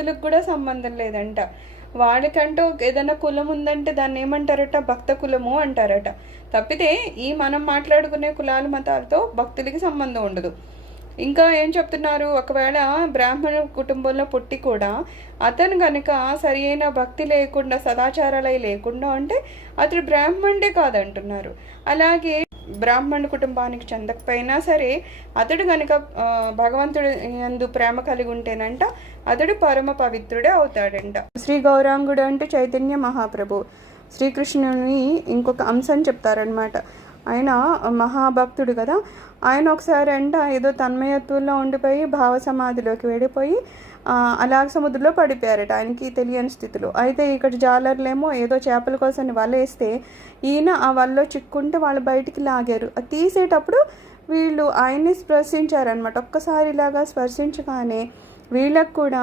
భక్తులకు కూడా సంబంధం లేదంట. వాళ్ళకంటూ ఏదైనా కులం ఉందంటే దాన్ని ఏమంటారట, భక్త కులము అంటారట. తప్పితే ఈ మనం మాట్లాడుకునే కులాల మతాలతో భక్తులకి సంబంధం ఉండదు. ఇంకా ఏం చెప్తున్నారు, ఒకవేళ బ్రాహ్మణ కుటుంబంలో పుట్టి కూడా అతను కనుక సరి అయిన భక్తి లేకుండా, సదాచారాలు లేకుండా ఉంటే అతడు బ్రాహ్మణుడే కాదంటున్నారు. అలాగే బ్రాహ్మణ కుటుంబానికి చెందకపోయినా సరే అతడు కనుక భగవంతుడి యందు ప్రేమ కలిగి ఉంటేనంట అతడు పరమ పవిత్రుడే అవుతాడంట. శ్రీ గౌరాంగుడు అంటే చైతన్య మహాప్రభు శ్రీకృష్ణుని ఇంకొక అంశం చెప్తారనమాట. ఆయన మహాభక్తుడు కదా. ఆయన ఒకసారి అంట ఏదో తన్మయత్వంలో ఉండిపోయి భావ సమాధిలోకి వెళ్ళిపోయి అలాగ సముద్రంలో పడిపోయారట, ఆయనకి తెలియని స్థితిలో. అయితే ఇక్కడ జాలర్లేమో ఏదో చేపల కోసం వల వేస్తే ఈయన ఆ వలలో చిక్కుంటే వాళ్ళు బయటికి లాగారు. అది తీసేటప్పుడు వీళ్ళు ఆయన్ని స్పర్శించారనమాట. ఒక్కసారి ఇలాగా స్పర్శించగానే వీళ్ళకు కూడా